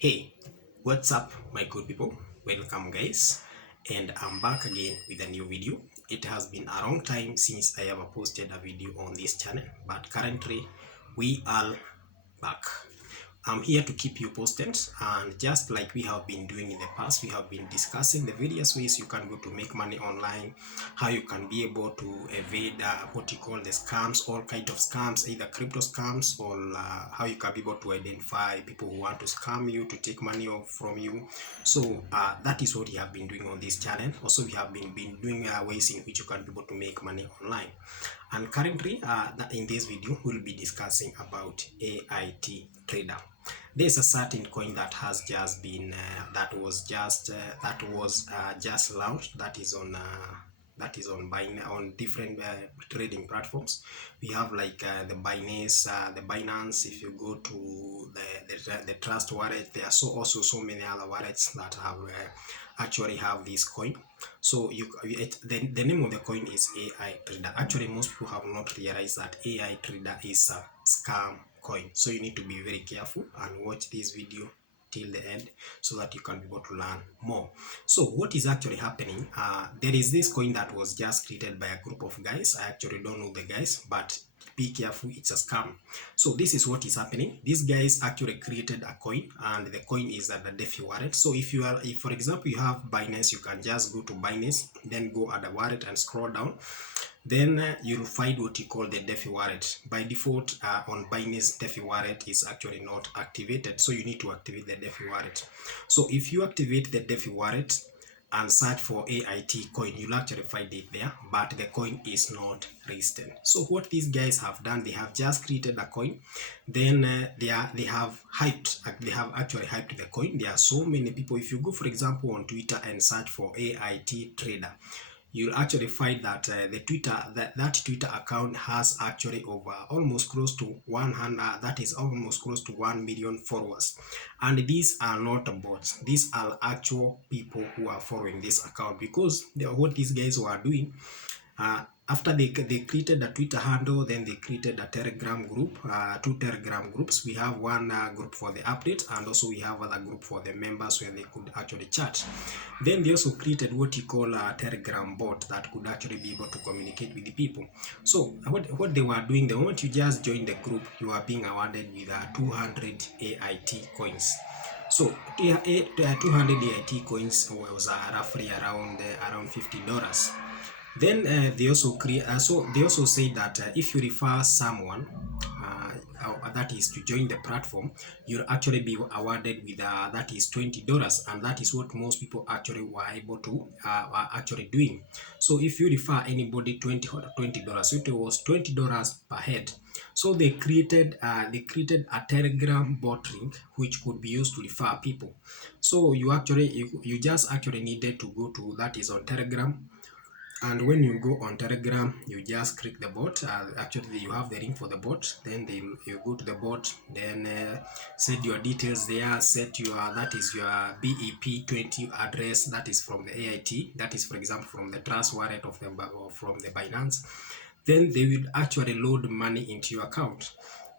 Hey, what's up, my good people? Welcome, guys, and I'm back again with a new video. It has been a long time since I ever posted a video on this channel, but currently we are back. I'm here to keep you posted, and just like we have been doing in the past, we have been discussing the various ways you can go to make money online, how you can be able to evade what you call the scams, all kind of scams, either crypto scams, or how you can be able to identify people who want to scam you to take money off from you. So that is what we have been doing on this channel. Also, we have been doing ways in which you can be able to make money online. And currently, in this video, we'll be discussing about AIT Trader. There's a certain coin that has just been that was just launched. That is on different trading platforms. We have like the Binance. If you go to the Trust wallet, there are also so many other wallets that have actually have this coin. So the name of the coin is AI Trader. Actually, most people have not realized that AI Trader is a scam coin. So you need to be very careful and watch this video till the end so that you can be able to learn more. So what is actually happening? There is this coin that was just created by a group of guys. I actually don't know the guys, but be careful, it's a scam. So this is what is happening. These guys actually created a coin, and the coin is at the DeFi wallet. So if for example you have Binance, you can just go to Binance, then go at the wallet and scroll down. Then you'll find what you call the DeFi wallet. By default, on Binance, DeFi wallet is actually not activated, so you need to activate the DeFi wallet. So if you activate the DeFi wallet and search for AIT coin, you'll actually find it there, but the coin is not registered. So what these guys have done, they have just created a coin, then they have actually hyped the coin. There are so many people. If you go, for example, on Twitter and search for AIT Trader, you'll actually find that the that Twitter account has actually over almost close to 100, that is almost close to 1 million followers. And these are not bots, these are actual people who are following this account, because what these guys were doing, after they created a Twitter handle, then they created a Telegram group, two Telegram groups. We have one group for the update, and also we have other group for the members where they could actually chat. Then they also created what you call a Telegram bot that could actually be able to communicate with the people. So what they were doing, the moment you just join the group, you are being awarded with 200 AIT coins. So 200 AIT coins was roughly around $50. Then they also say that if you refer someone that is to join the platform, you'll actually be awarded with that is $20, and that is what most people actually were able to are actually doing. So if you refer anybody $20, so it was $20 per head. So they created a Telegram bot link which could be used to refer people. So you just actually needed to go to, that is on Telegram. And when you go on Telegram, you just click the bot. Actually, you have the link for the bot. Then you go to the bot, then set your details there. Set your, that is your BEP20 address. That is from the AIT. That is, for example, from the Trust wallet of the, or from the Binance. Then they will actually load money into your account.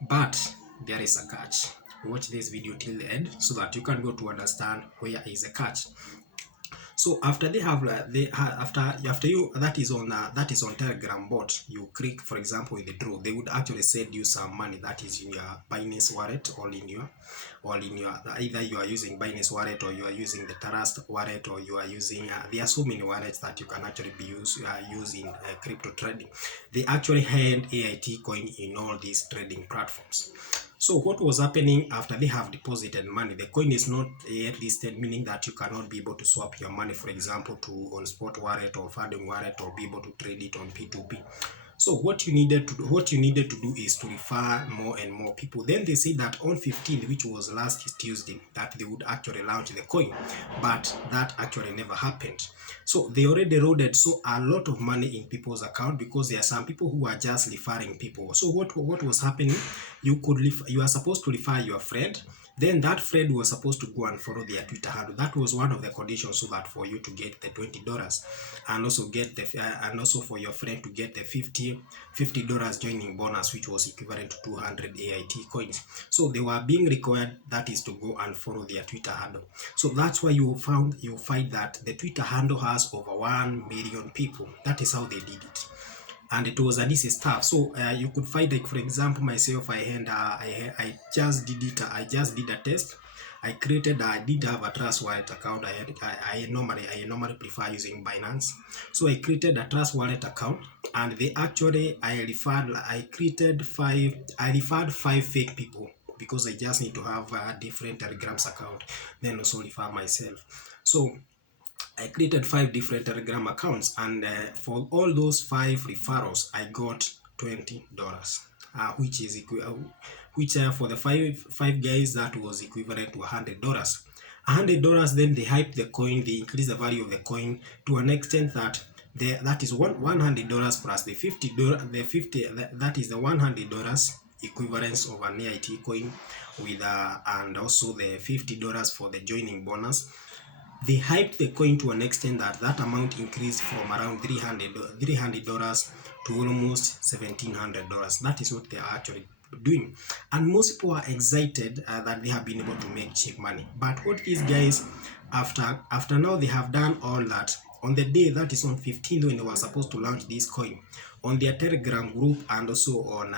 But there is a catch. Watch this video till the end so that you can go to understand where is the catch. So after they have after you, that is on Telegram bot, you click, for example, withdraw, they would actually send you some money that is in your Binance wallet, or in your either you are using Binance wallet, or you are using the Trust wallet, or you are using there are so many wallets that you can actually be using crypto trading. They actually hand AIT coin in all these trading platforms. So what was happening after they have deposited money, the coin is not yet listed, meaning that you cannot be able to swap your money, for example, to on spot wallet or funding wallet, or be able to trade it on P2P. So what you needed to do is to refer more and more people. Then they say that on 15th, which was last Tuesday, that they would actually launch the coin, but that actually never happened. So they already loaded so a lot of money in people's account, because there are some people who are just referring people. So what was happening? You are supposed to refer your friend, Then that friend was supposed to go and follow their Twitter handle. That was one of the conditions, so that for you to get the $20 and also get the and also for your friend to get the $50 joining bonus, which was equivalent to 200 AIT coins. So they were being required, that is to go and follow their Twitter handle. So that's why you find that the Twitter handle has over 1 million people. That is how they did it. And it was an easy stuff. So you could find, like for example, myself, I just did it. I just did a test. I did have a Trust Wallet account. I normally prefer using Binance. So I created a Trust Wallet account, and I referred five fake people, because I just need to have a different Telegrams account, then also refer myself. So I created 5 different Telegram accounts, and for all those 5 referrals, I got $20, which for the five guys, that was equivalent to $100. $100. Then they hype the coin, they increase the value of the coin to an extent that that is $100 plus the $50. That is the $100 equivalence of an AIT coin with and also the $50 for the joining bonus. They hyped the coin to an extent that that amount increased from around $300 to almost $1,700. That is what they are actually doing. And most people are excited that they have been able to make cheap money. But what these guys, after now they have done all that, on the day that is on 15th, when they were supposed to launch this coin, on their Telegram group and also on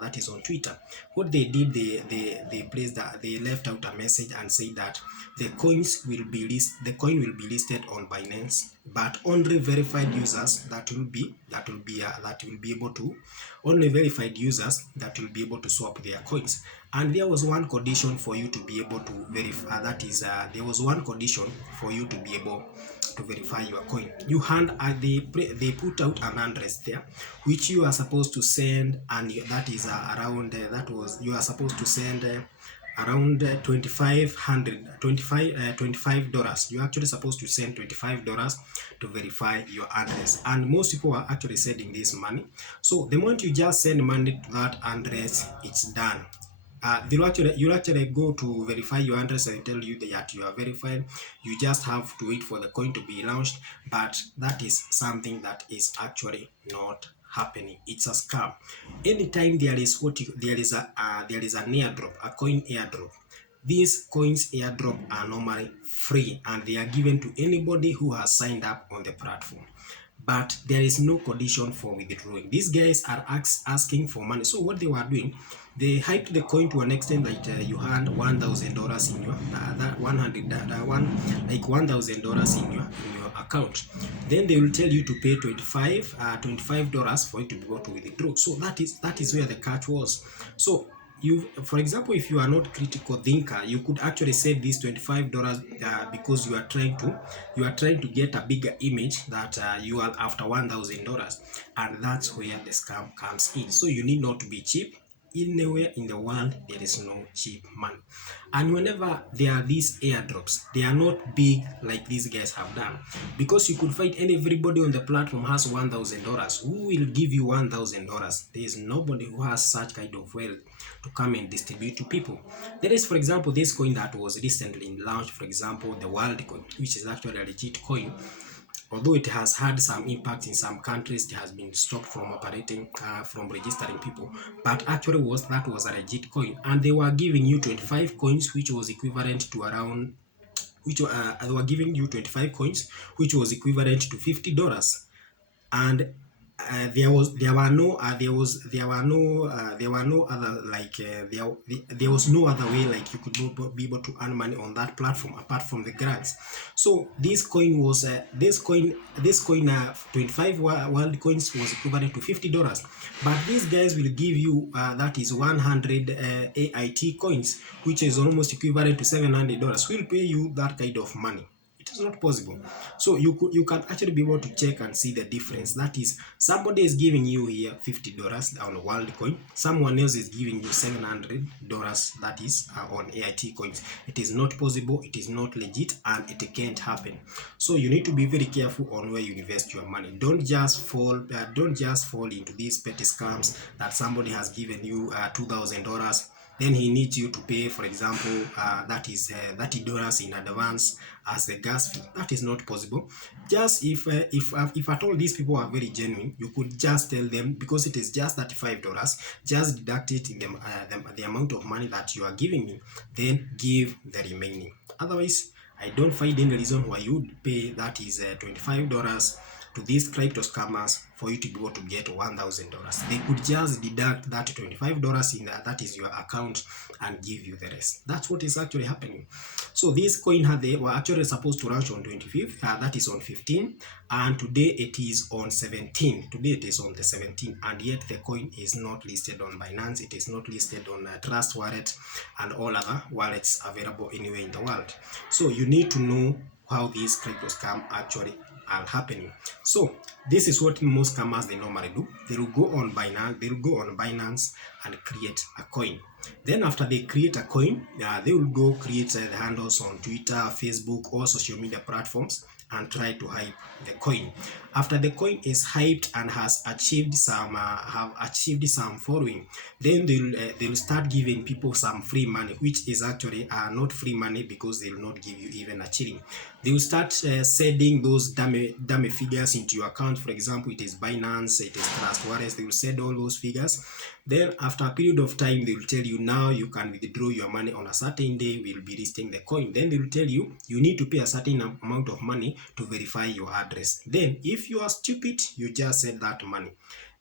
that is on Twitter, what they did, they left out a message and said that the coin will be listed on Binance, but only verified users that will be able to only verified users that will be able to swap their coins. And there was one condition for you to be able to verify, there was one condition for you to be able to verify your coin. You they put out an address there, which you are supposed to send, and that is you are supposed to send around $25. You're actually supposed to send $25 to verify your address, and most people are actually sending this money. So the moment you just send money to that address, it's done. You'll actually go to verify your address and tell you that you are verified. You just have to wait for the coin to be launched, but that is something that is actually not happening. It's a scam. Anytime there is an airdrop, a coin airdrop, these coins airdrop are normally free, and they are given to anybody who has signed up on the platform. But there is no condition for withdrawing. These guys are asking for money. So what they were doing, they hyped the coin to an extent that you had $1,000 in your $1,000 in your account. Then they will tell you to pay $25 for it to be able to withdraw. So that is where the catch was. So for example, if you are not critical thinker, you could actually save this $25 because you are trying to get a bigger image that you are after $1,000, and that's where the scam comes in. So you need not to be cheap. Anywhere in the world, there is no cheap money. And whenever there are these airdrops, they are not big like these guys have done, because you could find everybody on the platform has $1,000. Who will give you $1,000? There is nobody who has such kind of wealth to come and distribute to people. There is, for example, this coin that was recently launched, for example, the World Coin, which is actually a legit coin. Although it has had some impact in some countries, it has been stopped from operating, from registering people. But actually, that was a legit coin, and they were giving you 25 coins, which was equivalent to around, they were giving you 25 coins, which was equivalent to $50. And there was no other way, like you could not be able to earn money on that platform apart from the grants. So this coin 25 world coins was equivalent to $50, but these guys will give you that is 100 AIT coins, which is almost equivalent to $700. Will pay you that kind of money. It is not possible. So you can actually be able to check and see the difference. That is, somebody is giving you here $50 on Worldcoin, someone else is giving you $700, that is on AIT coins. It is not possible, it is not legit, and it can't happen. So you need to be very careful on where you invest your money. Don't just fall into these petty scams that somebody has given you $2,000 then he needs you to pay, for example, that is $30 in advance as the gas fee. That is not possible. Just if at all these people are very genuine, you could just tell them, because it is just $35, just deduct it in the amount of money that you are giving me, then give the remaining. Otherwise, I don't find any reason why you would pay, that is $25 to these crypto scammers for you to be able to get $1,000. They could just deduct that $25 in that is your account and give you the rest. That's what is actually happening. So this coin they were actually supposed to launch on 25th, that is on 15, and today it is on 17. Today it is on the 17th, and yet the coin is not listed on Binance. It is not listed on Trust Wallet and all other wallets available anywhere in the world. So you need to know how these crypto scam actually are happening. So this is what most scammers they normally do. They will go on Binance and create a coin. Then after they create a coin, they will go create the handles on Twitter, Facebook, or social media platforms and try to hype the coin. After the coin is hyped and has achieved some following, then they'll start giving people some free money, which is actually not free money, because they will not give you even a shilling. They will start sending those dummy figures into your account. For example, it is Binance, it is Trust Wallet. They will send all those figures. Then after a period of time, they will tell you, now you can withdraw your money on a certain day. We'll be listing the coin. Then they will tell you, you need to pay a certain amount of money to verify your address. Then if you are stupid, you just send that money.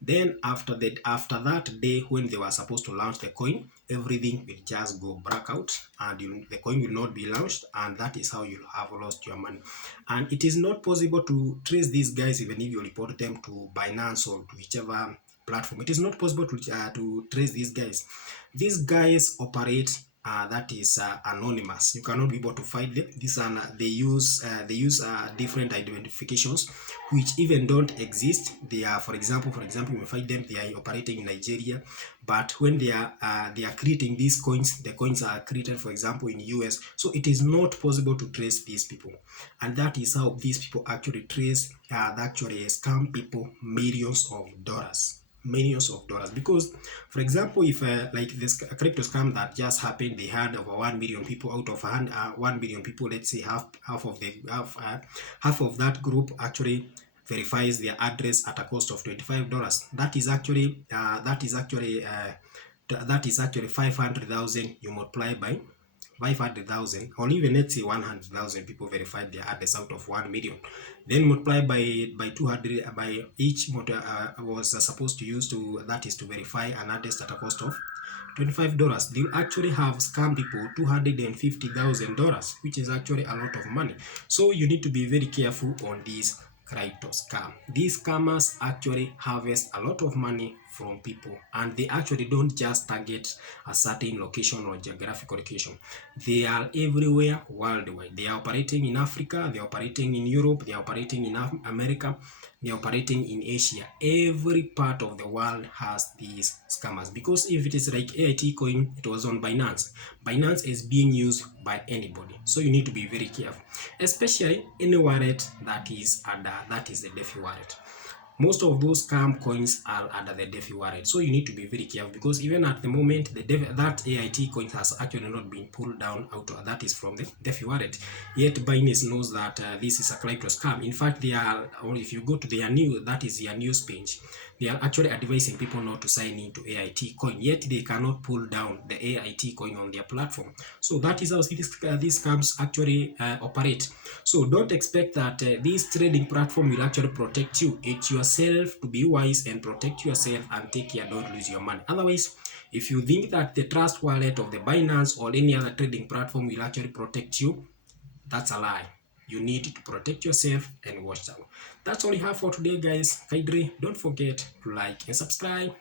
Then after that day when they were supposed to launch the coin, everything will just go black out, and the coin will not be launched, and that is how you have lost your money. And it is not possible to trace these guys, even if you report them to Binance or to whichever platform. It is not possible to trace these guys. These guys operate that is anonymous. You cannot be able to find them. They use different identifications which even don't exist. They are, for example, you may find them, they are operating in Nigeria, but when they are creating these coins, the coins are created, for example, in US. So it is not possible to trace these people, and that is how these people actually actually scam people millions of dollars. Because, for example, if like this crypto scam that just happened, they had over 1 million people. Out of 1 billion people, let's say half of that group actually verifies their address at a cost of $25. That is actually 500,000. You multiply by 500,000, or even let's say 100,000 people verified their address out of 1 million. Then multiply by 200, by each was supposed to use to, that is to verify an address at a cost of $25. They actually have scammed people $250,000, which is actually a lot of money. So you need to be very careful on these crypto scam. These scammers actually harvest a lot of money from people, and they actually don't just target a certain location or geographical location. They are everywhere worldwide. They are operating in Africa, they are operating in Europe, they are operating in America, they are operating in Asia. Every part of the world has these scammers, because if it is like AIT coin, it was on Binance. Binance is being used by anybody, so you need to be very careful, especially any wallet that is the DeFi wallet. Most of those scam coins are under the DeFi wallet, so you need to be very careful, because even at the moment, that AIT coin has actually not been pulled down out of, that is from the DeFi wallet. Yet Binance knows that this is a crypto scam. In fact, they are, or if you go to their news page, they are actually advising people not to sign into AIT coin. Yet they cannot pull down the AIT coin on their platform. So that is how these scams actually operate. So don't expect that this trading platform will actually protect you. It's yourself to be wise and protect yourself and take care, don't lose your money. Otherwise, if you think that the Trust Wallet of the Binance or any other trading platform will actually protect you, that's a lie. You need to protect yourself and watch out. That's all we have for today, guys. Kindly don't forget to like and subscribe.